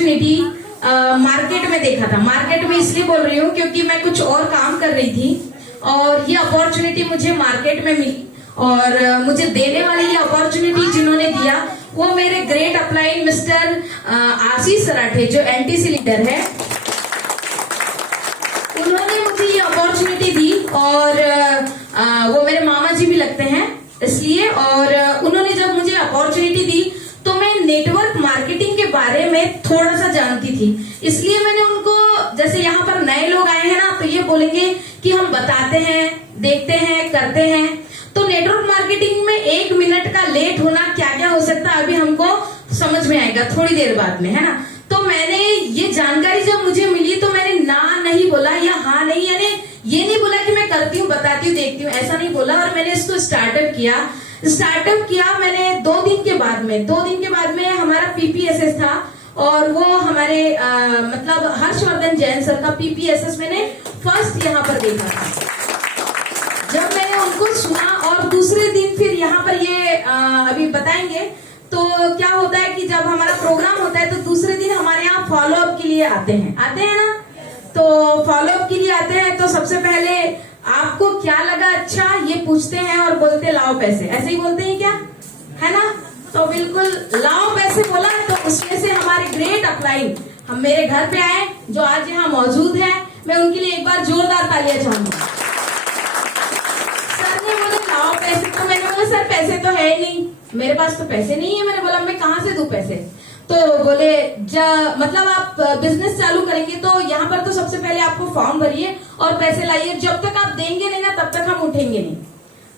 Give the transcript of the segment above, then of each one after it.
Opportunity market में देखा था। मार्केट में इसलिए बोल रही हूँ क्योंकि मैं कुछ और काम कर रही थी और ये अपॉर्चुनिटी मुझे मार्केट में मिली और मुझे देने वाली ये अपॉर्चुनिटी जिन्होंने दिया वो मेरे ग्रेट अपलाइन मिस्टर आशीष सराठे जो एनटीसी लीडर है, उन्होंने मुझे ये अपॉर्चुनिटी दी और वो मेरे मामा जी भी लगते हैं इसलिए। और उन्होंने जब मुझे अपॉर्चुनिटी दी तो मैं नेटवर्क मार्केटिंग के बारे में थोड़ा सा जानती थी, इसलिए मैंने उनको, जैसे यहाँ पर नए लोग आए हैं ना तो ये बोलेंगे कि हम बताते हैं, देखते हैं, करते हैं, तो नेटवर्क मार्केटिंग में 1 मिनट का लेट होना क्या क्या हो सकता है अभी हमको समझ में आएगा थोड़ी देर बाद में, है ना। तो मैंने ये जानकारी जब मुझे मिली तो मैंने ना नहीं बोला या हाँ नहीं, यानी ये नहीं बोला कि मैं करती हूँ, बताती हूँ, देखती हूँ, ऐसा नहीं बोला। और मैंने इसको स्टार्टअप किया मैंने 2 दिन के बाद में हमारा पीपीएसएस था और वो हमारे मतलब हर्षवर्धन जैन सर का पीपीएसएस मैंने फर्स्ट यहाँ पर देखा था। जब मैंने उनको सुना और दूसरे दिन फिर यहाँ पर ये अभी बताएंगे तो क्या होता है कि जब हमारा प्रोग्राम होता है तो दूसरे दिन हमारे यहाँ फॉलोअप के लिए आते हैं ना। तो फॉलोअप के लिए आते हैं तो सबसे पहले आपको क्या लगा अच्छा ये पूछते हैं और बोलते लाओ पैसे, ऐसे ही बोलते हैं क्या, है ना। तो बिल्कुल लाओ पैसे बोला तो उसमें से हमारे ग्रेट अपलाइन हम मेरे घर पे आए जो आज यहाँ मौजूद है, मैं उनके लिए एक बार जोरदार तालियां चाहूंगा। सर ने बोले लाओ पैसे, तो मैंने बोला सर पैसे तो है नहीं, मेरे पास तो पैसे नहीं है। मैंने बोला मैं कहाँ से दूं पैसे, तो बोले मतलब आप बिजनेस चालू करेंगे तो यहाँ पर तो सबसे पहले आपको फॉर्म भरिए और पैसे लाइए, जब तक आप देंगे नहीं ना तब तक हम उठेंगे नहीं।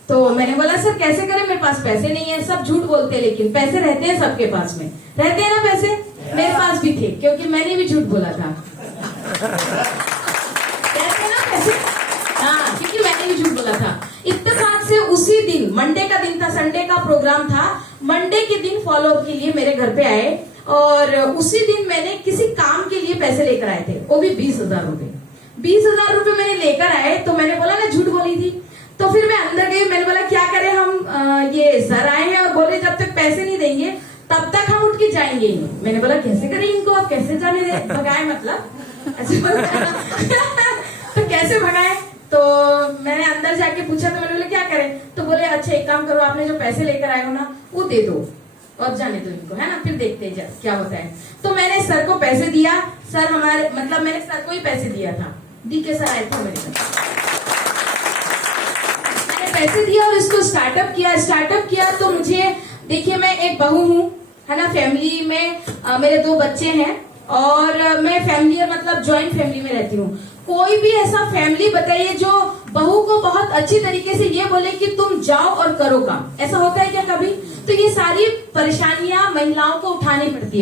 तो मैंने बोला सर कैसे करें, मेरे पास पैसे नहीं है। सब झूठ बोलते हैं लेकिन पैसे रहते हैं, सबके पास में रहते हैं ना पैसे, मेरे पास भी थे क्योंकि मैंने भी झूठ बोला था। रहते हैं ना पैसे, हाँ क्योंकि मैंने भी झूठ बोला था। इत्तेफाक से उसी दिन मंडे का दिन था, संडे का प्रोग्राम था, मंडे के दिन फॉलोअप के लिए मेरे घर पे आए और उसी दिन मैंने किसी काम के लिए पैसे लेकर आए थे, वो भी 20,000 रुपए। 20,000 रुपए मैंने लेकर आए तो मैंने बोला ना झूठ बोली थी। तो फिर मैं अंदर गई, मैंने बोला क्या करें हम, ये सर आए हैं और बोले जब तक पैसे नहीं देंगे तब तक हम उठ के जाएंगे ही नहीं। मैंने बोला कैसे करें इनको, अब कैसे जाने दे, भगाए मतलब ऐसे तो कैसे भगाए। तो मैंने अंदर जाके पूछा तो मैंने बोला क्या करें, तो बोले अच्छा एक काम करो, आपने जो पैसे लेकर आए हो ना वो दे दो और जाने दो इनको, है ना, फिर देखते हैं क्या होता है। तो मैंने सर को पैसे दिया, सर हमारे मतलब मैंने सर को ही पैसे दिया था, डीके सर आए थे मेरे पास, मैंने पैसे दिया और इसको स्टार्टअप किया। तो मुझे देखिए मैं एक बहू हूँ, है ना, फैमिली में मेरे 2 बच्चे हैं और मैं फैमिली मतलब ज्वाइंट फैमिली में रहती हूँ। कोई भी ऐसा फैमिली बताइए जो बहू को बहुत अच्छी तरीके से ये बोले कि तुम जाओ और करो काम, ऐसा होता है क्या कभी। तो ये सारी परेशानियां महिलाओं को उठानी पड़ती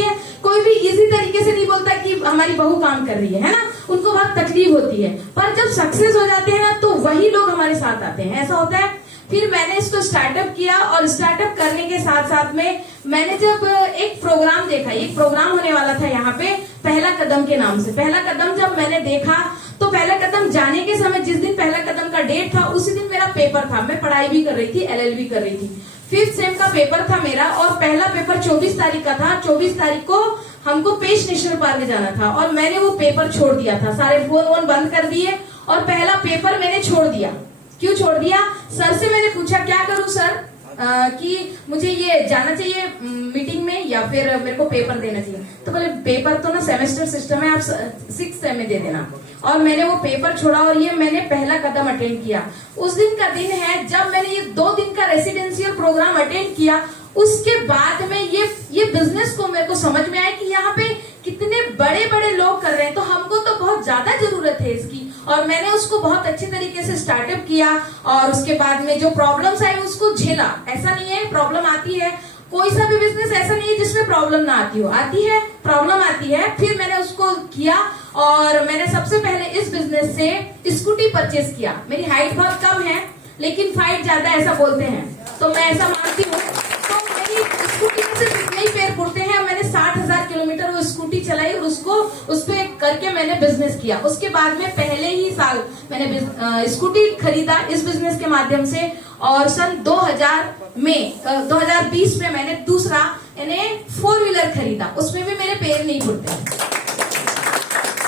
है। कोई भी इजी तरीके से नहीं बोलता कि हमारी बहू काम कर रही है ना, उनको बहुत तकलीफ होती है। पर जब सक्सेस हो जाते हैं ना तो वही लोग हमारे साथ आते हैं, ऐसा होता है। फिर मैंने इसको स्टार्टअप किया और स्टार्टअप करने के साथ साथ में मैंने जब एक प्रोग्राम देखा, एक प्रोग्राम होने वाला था यहाँ पे पहला कदम के नाम से। पहला कदम जब मैंने देखा तो पहला कदम जाने के समय जिस दिन पहला कदम का डेट था उसी दिन मेरा पेपर था, मैं पढ़ाई भी कर रही थी, LLB कर रही थी, 5th सेम का पेपर था मेरा और पहला पेपर 24 तारीख का था। 24 तारीख को हमको पेश नेशनल पार्क जाना था और मैंने वो पेपर छोड़ दिया था, सारे फोन बंद कर दिए और पहला पेपर मैंने छोड़ दिया। क्यों छोड़ दिया, सर से मैंने पूछा क्या करूं सर, कि मुझे ये जाना चाहिए मीटिंग में या फिर मेरे को पेपर देना चाहिए। तो बोले पेपर तो ना सेमेस्टर सिस्टम है, आप 6th सेम में दे देना। और मैंने वो पेपर छोड़ा और ये मैंने पहला कदम अटेंड किया। उस दिन का दिन है जब मैंने ये 2 दिन का रेसिडेंशियल प्रोग्राम अटेंड किया। उसके बाद में ये बिजनेस को मेरे को समझ में आया कि यहाँ पे कितने बड़े बड़े लोग कर रहे हैं, तो हमको तो बहुत ज्यादा जरूरत है इसकी। और मैंने उसको बहुत अच्छे तरीके से स्टार्टअप किया और उसके बाद में जो प्रॉब्लम्स आई उसको झेला। ऐसा नहीं है प्रॉब्लम आती है, कोई सा भी बिजनेस ऐसा नहीं है जिसमें प्रॉब्लम ना आती हो, आती है, प्रॉब्लम आती है। फिर मैंने उसको किया और मैंने सबसे पहले इस बिजनेस से स्कूटी परचेज किया। मेरी हाइट बहुत कम है लेकिन फाइट ज्यादा, ऐसा बोलते हैं, तो मैं ऐसा मानती हूँ। तो मेरी स्कूटी में सिर्फ इतने ही पैर फुटते हैं, मैंने 60,000 किलोमीटर वो स्कूटी चलाई और उस पे करके मैंने बिजनेस किया। उसके बाद में पहले ही साल मैंने स्कूटी खरीदा इस बिजनेस के माध्यम से और सन 2020 में मैंने दूसरा मैंने 4 व्हीलर खरीदा, उसमें भी मेरे पैर नहीं घुटते।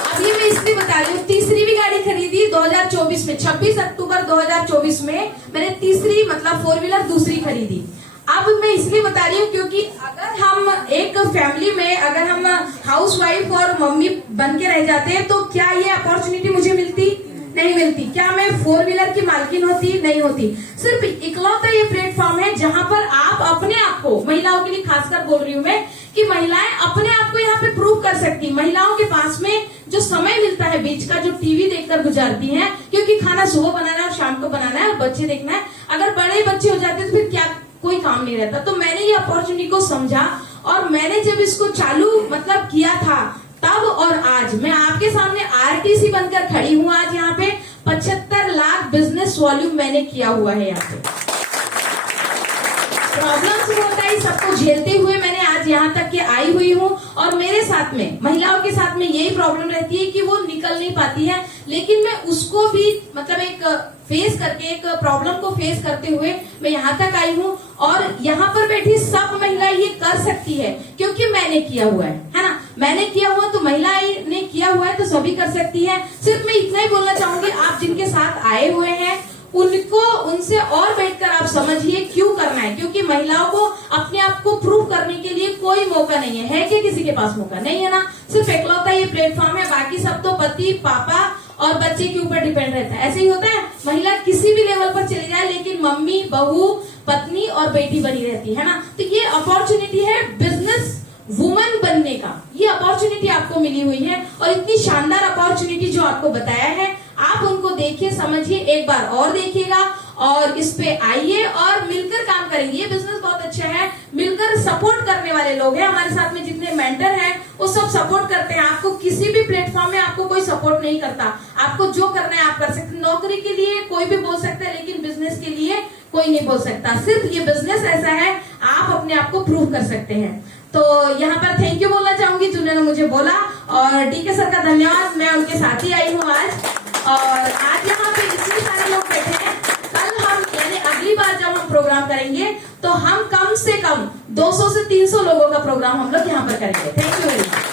अब ये मैं इसलिए बता रही हूँ, तीसरी भी गाड़ी खरीदी 2024 में, 26 अक्टूबर 2024 में मैंने तीसरी मतलब 4 व्हीलर दूसरी खरीदी। अब मैं इसलिए बता रही हूँ क्योंकि अगर हम एक फैमिली में अगर हम हाउस वाइफ और मम्मी बन के रह जाते हैं तो क्या ये अपॉर्चुनिटी मुझे मिलती? नहीं मिलती। क्या मैं 4 व्हीलर की मालकिन होती? नहीं होती। सिर्फ इकलौता ये प्लेटफॉर्म है जहां पर आप अपने आप को, महिलाओं के लिए खासकर बोल रही हूँ मैं, कि महिलाएं अपने आप को यहाँ पे प्रूव कर सकती। महिलाओं के पास में जो समय मिलता है बीच का, जो टीवी देखकर गुजारती हैं, क्योंकि खाना सुबह बनाना है और शाम को बनाना है और बच्चे देखना है, अगर बड़े बच्चे हो जाते तो फिर क्या कोई काम नहीं रहता। तो मैंने ये अपॉर्चुनिटी को समझा और मैंने जब इसको चालू मतलब किया था तब और आज मैं आपके सामने आरटीसी बनकर खड़ी हूँ। आज यहाँ पे 75 लाख बिजनेस वॉल्यूम मैंने किया हुआ है। यहाँ पे प्रॉब्लम्स होता है, सबको झेलते हुए मैंने आज यहाँ तक के आई हुई हूँ। और मेरे साथ में, महिलाओं के साथ में यही प्रॉब्लम रहती है कि वो निकल नहीं पाती है, लेकिन मैं उसको भी मतलब एक फेस करके, एक प्रॉब्लम को फेस करते हुए मैं यहाँ तक आई हूँ। और यहाँ पर बैठी सब महिलाएं ये कर सकती है क्योंकि मैंने किया हुआ है ना। मैंने किया हुआ तो महिलाएं ने किया हुआ है तो सभी कर सकती है। सिर्फ मैं इतना ही बोलना चाहूंगी, आप जिनके साथ आए हुए हैं उनको, उनसे और बैठकर आप समझिए क्यों करना है, क्योंकि महिलाओं को अपने आप को प्रूव करने के लिए कोई मौका नहीं है कि किसी के पास मौका नहीं है ना। सिर्फ एकलौता ये प्लेटफॉर्म है, बाकी सब तो पति, पापा और बच्चे के ऊपर डिपेंड रहता है। ऐसे ही होता है, महिला किसी भी लेवल पर चली जाए लेकिन मम्मी, बहू, पत्नी और बेटी बनी रहती है ना। तो ये अपॉर्चुनिटी है बिजनेस वुमन बनने का, ये अपॉर्चुनिटी आपको मिली हुई है। और इतनी शानदार अपॉर्चुनिटी जो आपको बताया है, आप उनको देखिए, समझिए, एक बार और देखिएगा और इस पे आइए और मिलकर काम करेंगे। ये बिजनेस बहुत अच्छा है, मिलकर सपोर्ट करने वाले लोग हैं हमारे साथ में, जितने मेंटर हैं वो सब सपोर्ट करते हैं आपको। किसी भी प्लेटफॉर्म में आपको कोई सपोर्ट नहीं करता, आपको जो करना है आप कर सकते। नौकरी के लिए कोई भी बोल सकता है लेकिन बिजनेस के लिए कोई नहीं बोल सकता। सिर्फ ये बिजनेस ऐसा है, आप अपने आप को प्रूव कर सकते हैं। तो यहाँ पर थैंक यू बोलना चाहूंगी जिन्होंने मुझे बोला, और डीके सर का धन्यवाद, मैं उनके साथ ही आई हूँ आज। और आज यहाँ पे इतने सारे लोग बैठे हैं, कल हम यानी अगली बार जब हम प्रोग्राम करेंगे तो हम कम से कम 200 से 300 लोगों का प्रोग्राम हम लोग यहाँ पर करेंगे। Thank you very much.